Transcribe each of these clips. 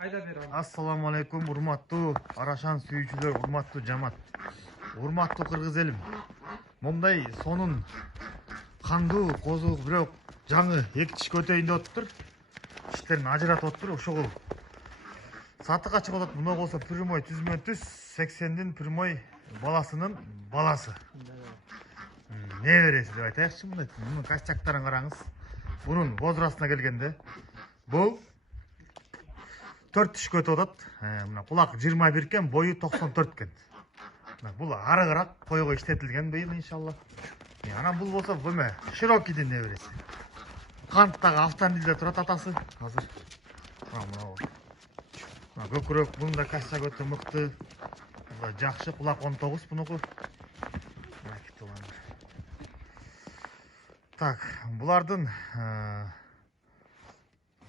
Assalamu alaikum, урматтуу Арашан сүйүүчүлөр, урматтуу жамаат, урматтуу кыргыз элим. Момдай сонун кандуу козу бирок жаңы эки тишке өтөйүн деп отуптур. Тиштерин ажыратып отуптур. Ошол сатыкка чыгып атат. Мына болсо прямой түзмө түз 80дин прямой баласынын баласы. Не бересиз деп айтайыкчы, мунун костяктарын караңыз. Bunun возрастына келгенде бул 4 тишке өтүп атат. Мына кулак 21 экен, бою 94 экен. Бул арыгыраак койго иштетилген быйыл иншалла. Анан бул болсо эме широкийдин небереси. Канттагы автомобилде турат атасы азыр. Мына көкүрөк, bunun да костяк өтө мыкты. Жакшы, кулак 19 бунуку. Так, булардын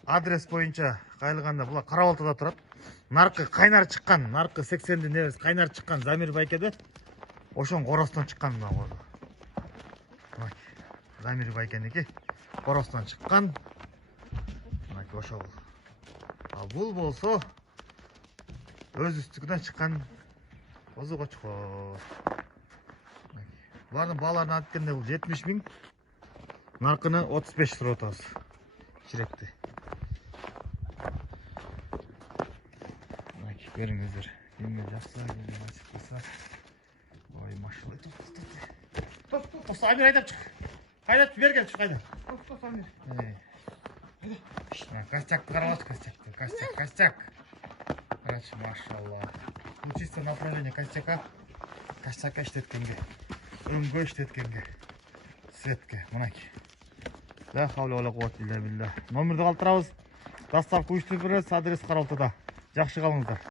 адрес боюнча кайылганда булар Карабалтада турат. Наркы кайнар чыккан, наркы 80дин небес кайнар чыккан Замир байкеде. Ошон коростон чыккан мына козу. Замир байкеники коростон чыккан. Мына ошол. А бул болсо өз үстүгүнөн чыккан козу кочкор. Булардын бааларын айтканда бул 70 000. Наркыны 35 туруп атабыз. Чиректи. Көрүңүздөр. Кимге жакса, кимге насип кылса. Ой, машалла. Топ, Самир айдап чык. Кайдап берген чык кайда. Топ, Самир. Костякты карабач, костяк. Карачы, машалла. Бул чисто направление костяка иштеткенге. Өңгө иштеткенге. Светке, мынаки. La havle ve la kuvvete illa billah. Номерди калтырабыз. Доставка уюштуруп беребиз. Адрес Карабалтада. Жакшы калыңыздар.